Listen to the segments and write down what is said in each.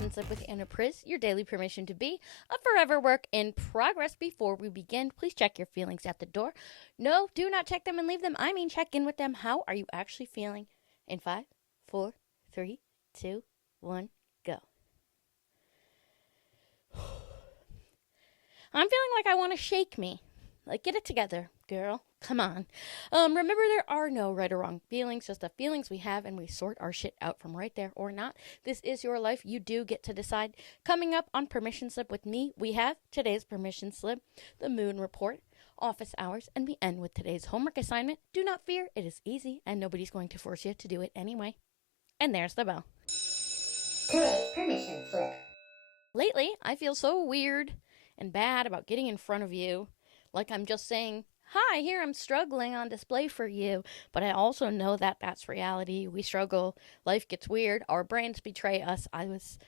Permission Slip with Anna Przy, your daily permission to be a forever work in progress. Before we begin, please check your feelings at the door. No, do not check them and leave them. I mean, check in with them. How are you actually feeling? In 5, 4, 3, 2, 1, go. I'm feeling like I want to shake me. Like, get it together, girl. Come on. Remember, there are no right or wrong feelings, just the feelings we have, and we sort our shit out from right there or not. This is your life. You do get to decide. Coming up on Permission Slip with me, we have today's Permission Slip, the Moon Report, office hours, and we end with today's homework assignment. Do not fear. It is easy, and nobody's going to force you to do it anyway. And there's the bell. Today's Permission Slip. Lately, I feel so weird and bad about getting in front of you. Like I'm just saying, hi, here I'm struggling on display for you. But I also know that that's reality. We struggle. Life gets weird. Our brains betray us. I was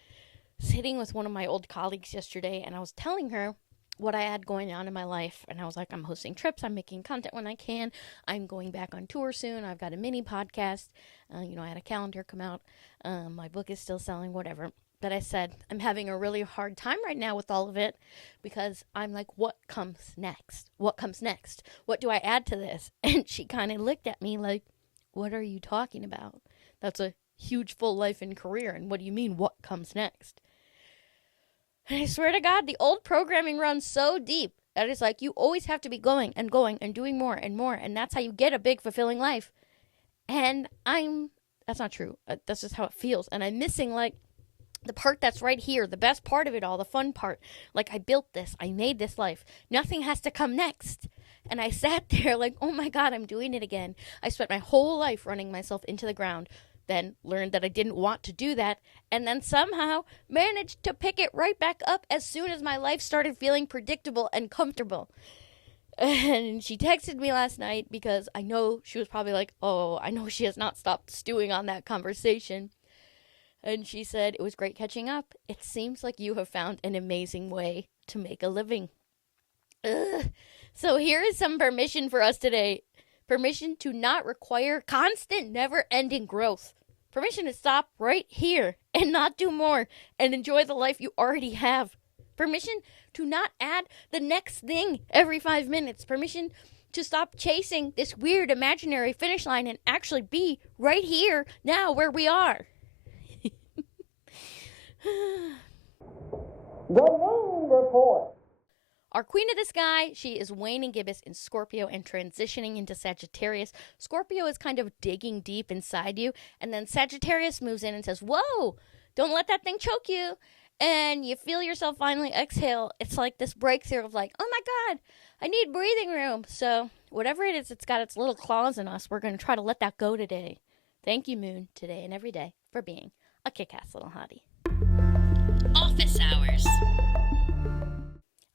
sitting with one of my old colleagues yesterday, and I was telling her what I had going on in my life. And I was like, I'm hosting trips. I'm making content when I can. I'm going back on tour soon. I've got a mini podcast. I had a calendar come out. My book is still selling, whatever. But I said, I'm having a really hard time right now with all of it because I'm like, what comes next? What comes next? What do I add to this? And she kind of looked at me like, what are you talking about? That's a huge full life and career. And what do you mean, what comes next? And I swear to God, the old programming runs so deep that it's like you always have to be going and doing more and more. And that's how you get a big, fulfilling life. And that's not true. That's just how it feels. And I'm missing like the part that's right here, the best part of it all, the fun part. Like, I built this. I made this life. Nothing has to come next. And I sat there like, oh my God, I'm doing it again. I spent my whole life running myself into the ground, then learned that I didn't want to do that, and then somehow managed to pick it right back up as soon as my life started feeling predictable and comfortable. And she texted me last night because I know she was probably like, oh, I know she has not stopped stewing on that conversation. And she said, it was great catching up. It seems like you have found an amazing way to make a living. Ugh. So here is some permission for us today. Permission to not require constant, never-ending growth. Permission to stop right here and not do more and enjoy the life you already have. Permission to not add the next thing every 5 minutes. Permission to stop chasing this weird imaginary finish line and actually be right here now where we are. The Moon Report. Our queen of the sky, she is waning gibbous in Scorpio and transitioning into Sagittarius. Scorpio is kind of digging deep inside you, and then Sagittarius moves in and says, whoa, don't let that thing choke you. And you feel yourself finally exhale. It's like this breakthrough of like, oh my God, I need breathing room. So whatever it is, it's got its little claws in us. We're going to try to let that go today. Thank you, Moon, today and every day for being a kick-ass little hottie. Office hours.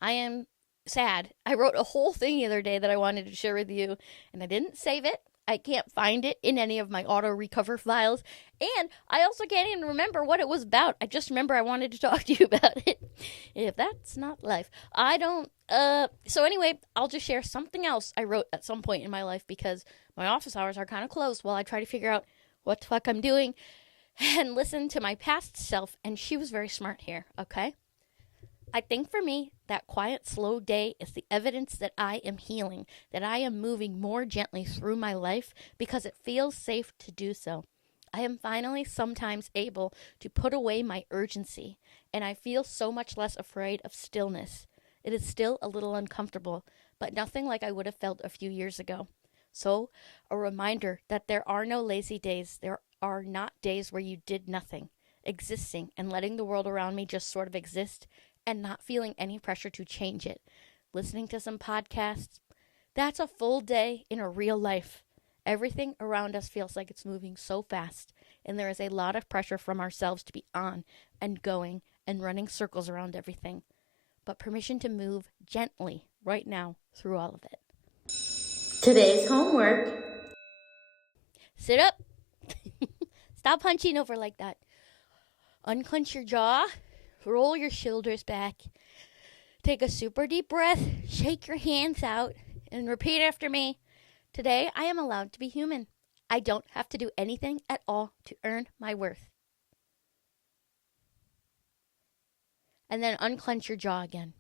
I am sad. I wrote a whole thing the other day that I wanted to share with you, and I didn't save it. I can't find it in any of my auto recover files, and I also can't even remember what it was about. I just remember I wanted to talk to you about it. If that's not life. So anyway, I'll just share something else I wrote at some point in my life because my office hours are kind of closed while I try to figure out what the fuck I'm doing and listen to my past self, and she was very smart here, okay? I think for me, that quiet, slow day is the evidence that I am healing, that I am moving more gently through my life because it feels safe to do so. I am finally sometimes able to put away my urgency, and I feel so much less afraid of stillness. It is still a little uncomfortable, but nothing like I would have felt a few years ago. So, a reminder that there are no lazy days. There are not days where you did nothing. Existing and letting the world around me just sort of exist and not feeling any pressure to change it. Listening to some podcasts. That's a full day in a real life. Everything around us feels like it's moving so fast, and there is a lot of pressure from ourselves to be on and going and running circles around everything. But permission to move gently right now through all of it. Today's homework. Sit up. Stop hunching over like that. Unclench your jaw. Roll your shoulders back. Take a super deep breath. Shake your hands out. And repeat after me. Today, I am allowed to be human. I don't have to do anything at all to earn my worth. and then unclench your jaw again.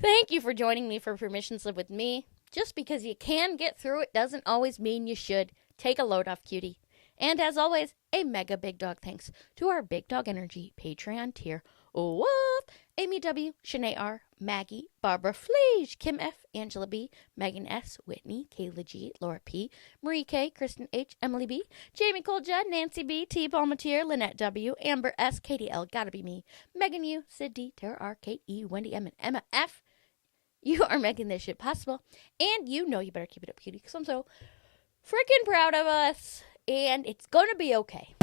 Thank you for joining me for Permission Slip with me. Just because you can get through it doesn't always mean you should. Take a load off, cutie. And as always, a mega big dog thanks to our Big Dog Energy Patreon tier. Woof! Amy W., Shanae R., Maggie, Barbara Flage, Kim F., Angela B., Megan S., Whitney, Kayla G., Laura P., Marie K., Kristen H., Emily B., Jamie Cole Judd, Nancy B., T. Palmatier, Lynette W., Amber S., Katie L., Gotta Be Me, Megan U., Sid D., Tara R., Kate E., Wendy M., and Emma F. You are making this shit possible, and you know you better keep it up, cutie, because I'm so freaking proud of us, and it's gonna be okay.